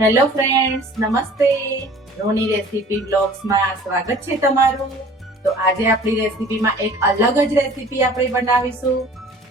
Hello friends, નમસ્તે. રોની recipe બ્લોગ્સમાં સ્વાગત છે તમારું. તો આજે આપણી રેસીપીમાં એક અલગ જ રેસીપી આપણે બનાવીશું.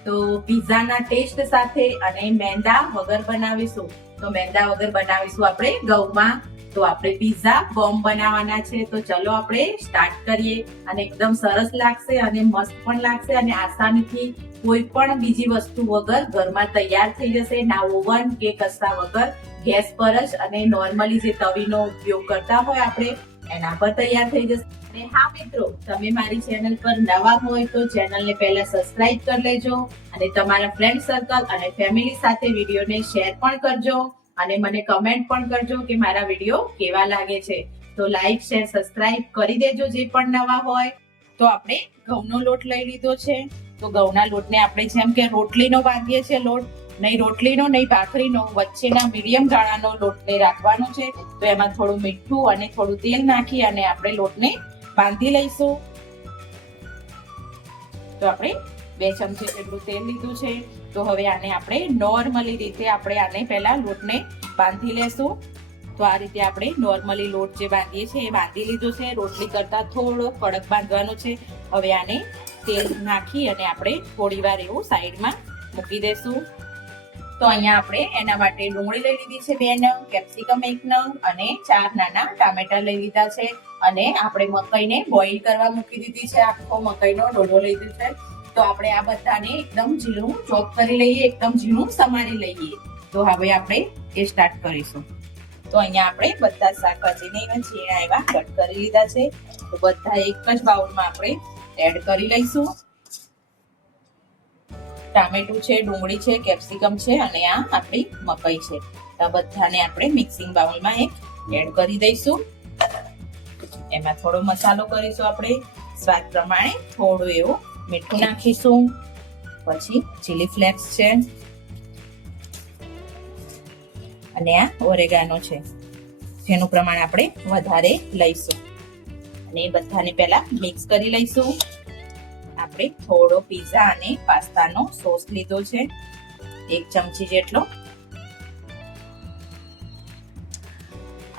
તો પિઝાના ટેસ્ટ સાથે અને મેંદા વગર બનાવીશું. તો મેંદા વગર બનાવીશું આપણે ઘઉંમાં. તો આપણે પિઝા બોમ્બ બનાવવાના છે. તો ચલો આપણે સ્ટાર્ટ કરીએ. અને એકદમ સરસ લાગશે અને મસ્ત પણ લાગશે અને આસાનીથી કોઈ પણ બીજી વસ્તુ વગર ઘરમાં તૈયાર થઈ જશે. ના ઓવન કે કશા વગર ગેસ પર જ અને નોર્મલી જે તવીનો ઉપયોગ કરતા હોય આપણે એના પર તૈયાર થઈ જશે. અને હા મિત્રો, તમે મારી ચેનલ પર નવા હોય તો ચેનલને પહેલા સબસ્ક્રાઇબ કરી લેજો અને તમારા ફ્રેન્ડ સર્કલ અને ફેમિલી સાથે વિડીયોને શેર પણ કરજો અને મને કમેન્ટ પણ કરજો કે મારા વિડીયો કેવા લાગે છે. તો લાઈક શેર સબસ્ક્રાઇબ કરી દેજો જે પણ નવા હોય. તો આપણે ઘઉંનો લોટ લઈ લીધો છે. તો ઘઉંના લોટને આપણે જેમ કે રોટલીનો બાંધીએ છીએ લોટ, નહીં રોટલીનો નહીં ભાખરીનો, વચ્ચેના મીડિયમ ગાળાનો લોટને રાખવાનો છે. તો એમાં થોડું મીઠું અને થોડું તેલ નાખી અને આપણે લોટને બાંધી લઈશું. તો આપણે 2 ચમચી જેટલું તેલ લીધું છે. તો હવે આને આપણે નોર્મલી રીતે આપણે આને પહેલા લોટને બાંધી લેશું. તો આ રીતે આપણે નોર્મલી લોટ જે બાંધીએ છીએ એ બાંધી લીધું છે. રોટલી કરતા થોડો કડક બાંધવાનો છે. હવે આને તેલ નાખી અને આપણે થોડી વાર એવું સાઈડમાં મૂકી દેશું. તો અહીંયા આપણે એના માટે ડુંગળી લઈ લીધી છે 2 નંગ, કેપ્સિકમ 1 નંગ અને 4 નાના ટામેટા લઈ લીધા છે. અને આપણે મકાઈને બોઇલ કરવા મૂકી દીધી છે. આખો મકાઈનો ડોડો લઈ લીધો છે. તો આપણે આ બધાને એકદમ ઝીણું ચોપ કરી લઈએ, એકદમ ઝીણું સમારી લઈએ. તો હવે આપણે એ સ્ટાર્ટ કરીશું. તો અહીંયા આપણે બધા શાકભાજીને ઝીણા એવા કટ કરી લીધા છે. તો બધા એક જ બાઉલમાં આપણે એડ કરી લઈશું. ટામેટું છે, ડુંગળી છે, કેપ્સિકમ છે અને આ આપણી મકાઈ છે. આ બધાને આપણે મિક્સિંગ બાઉલમાં એક એડ કરી દઈશું. એમાં થોડો મસાલો કરીશું આપણે સ્વાદ પ્રમાણે. થોડું એવું મીઠું નાખીશું. પછી ચીલી ફ્લેક્સ છે અને આ ઓરેગાનો છે, જેનું પ્રમાણ આપણે વધારે લઈશું. અને એ બધાને પહેલા મિક્સ કરી લઈશું. આપણે થોડો પિઝા અને પાસ્તાનો સોસ લીધો છે, 1 ચમચી જેટલો.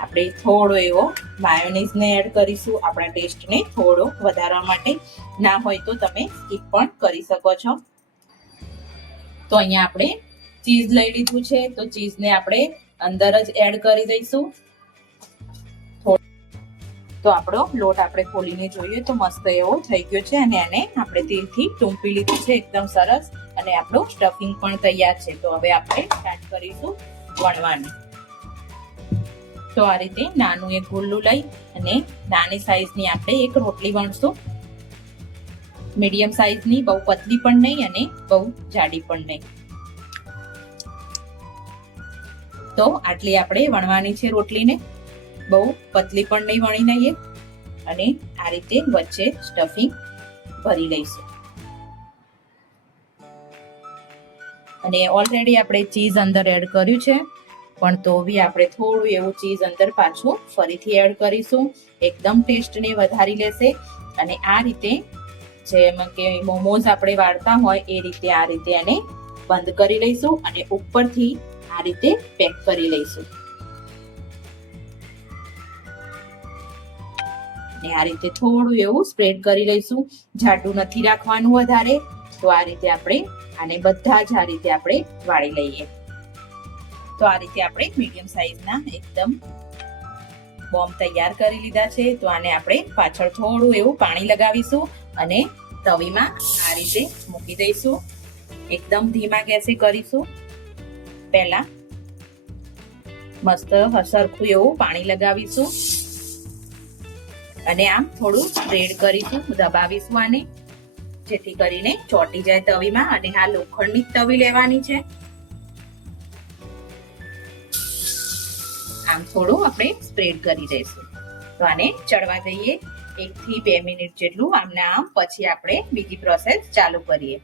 આપણે થોડો એવો માયોનીઝને એડ કરીશું આપણા ટેસ્ટને થોડો વધારવા માટે. ના હોય તો તમે સ્કીપ પણ કરી શકો છો. તો અહીંયા આપણે ચીઝ લઈ લીધું છે. તો ચીઝને આપણે અંદર જ એડ કરી દઈશું. તો આપણો લોટ આપણે ખોલીને જોઈએ તો મસ્ત એવો થઈ ગયો છે અને એને આપણે તેલથી ટૂંપી લીધું છે એકદમ સરસ. અને આપણું સ્ટફિંગ પણ તૈયાર છે. તો હવે આપણે સ્ટાર્ટ કરીશું વણવાનું. તો આ રીતે નાનું એક ગુલ્લું લઈ અને નાની સાઈઝની આપણે એક રોટલી વણશું. મીડિયમ સાઈઝની, બહુ પતલી પણ નહીં અને બહુ જાડી પણ નહીં. તો આટલી આપણે વણવાની છે રોટલીને. બહુ પતલી પણ નહીં વણી લઈએ અને આ રીતે વચ્ચે સ્ટફિંગ ભરી લઈશું. અને ઓલરેડી આપણે ચીઝ અંદર એડ કર્યું છે, પણ તો બી આપણે થોડું એવું ચીઝ અંદર પાછું ફરીથી એડ કરીશું. એકદમ ટેસ્ટને વધારી લેશે. અને આ રીતે જેમ કે મોમોઝ આપણે વાળતા હોય એ રીતે આ રીતે એને બંધ કરી લઈશું અને ઉપરથી આ રીતે પેક કરી લઈશું. અને આ રીતે થોડું એવું સ્પ્રેડ કરી લઈશું. જાડું નથી રાખવાનું વધારે. તો આ રીતે આપણે આને બધા જ આ રીતે આપણે વાળી લઈએ. તો આ રીતે આપણે મીડિયમ સાઈઝના એકદમ બોમ્બ તૈયાર કરી લીધા છે. તો આને આપણે પાછળ થોડું એવું પાણી લગાવીશું અને તવીમાં આ રીતે મૂકી દઈશું. એકદમ ધીમા ગેસે કરીશું. પહેલા મસ્ત સરખું એવું પાણી લગાવીશું અને આમ થોડું સ્પ્રેડ કરીશું, દબાવીશું આને, જેથી કરીને ચોંટી જાય તવીમાં. અને આ લોખંડની તવી લેવાની છે. આમ થોડું આપણે સ્પ્રેડ કરી દઈશું. તો આને ચડવા દઈએ 1 થી 2 મિનિટ જેટલું આમને આમ. પછી આપણે બીજી પ્રોસેસ ચાલુ કરીએ.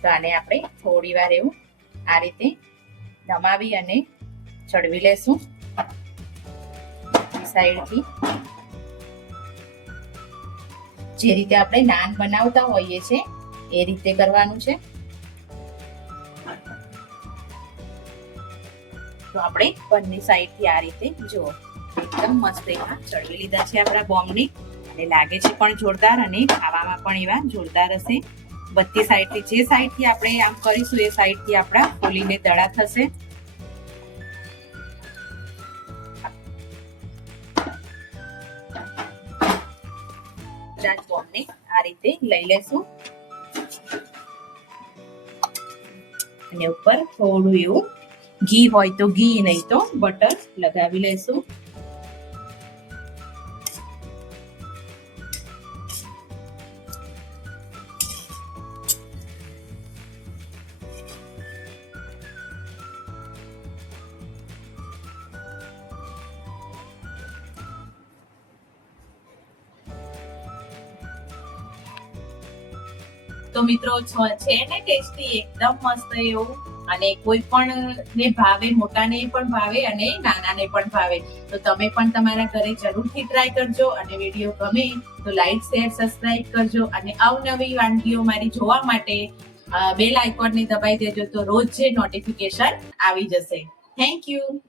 તો આને આપણે થોડી વાર એવું આ રીતે નમાવી અને ચડવી લેશું સાઈડથી. જે રીતે આપણે નાન બનાવતા હોઈએ છીએ એ રીતે કરવાનું છે. તો આપણે બંને સાઈડથી આ રીતે જુઓ એકદમ મસ્ત એવા ચડવી લીધા છે આપણા બોમ્બને અને લાગે છે પણ જોરદાર અને ખાવામાં પણ એવા જોરદાર હશે. બધી સાઈડથી જે સાઈડથી આપણે આમ કરીશું એ સાઈડથી આપણા ફૂલીને દડા થશે. બોમ્બને આ રીતે લઈ લેશું અને ઉપર થોડું એવું ઘી હોય તો ઘી, નહીં તો બટર લગાવી લેશું. તો મિત્રો છે ને ટેસ્ટી એકદમ મસ્ત એવું, અને કોઈ પણ ને ભાવે, મોટાને પણ ભાવે અને નાનાને પણ ભાવે. તો તમે પણ તમારા ઘરે જરૂરથી ટ્રાય કરજો અને વિડીયો ગમે તો લાઈક, શેર, સબસ્ક્રાઇબ કરજો અને અવનવી વાનગીઓ મારી જોવા માટે બેલ આઇકોનને દબાઈ દેજો તો રોજ જે નોટિફિકેશન આવી જશે. Thank you.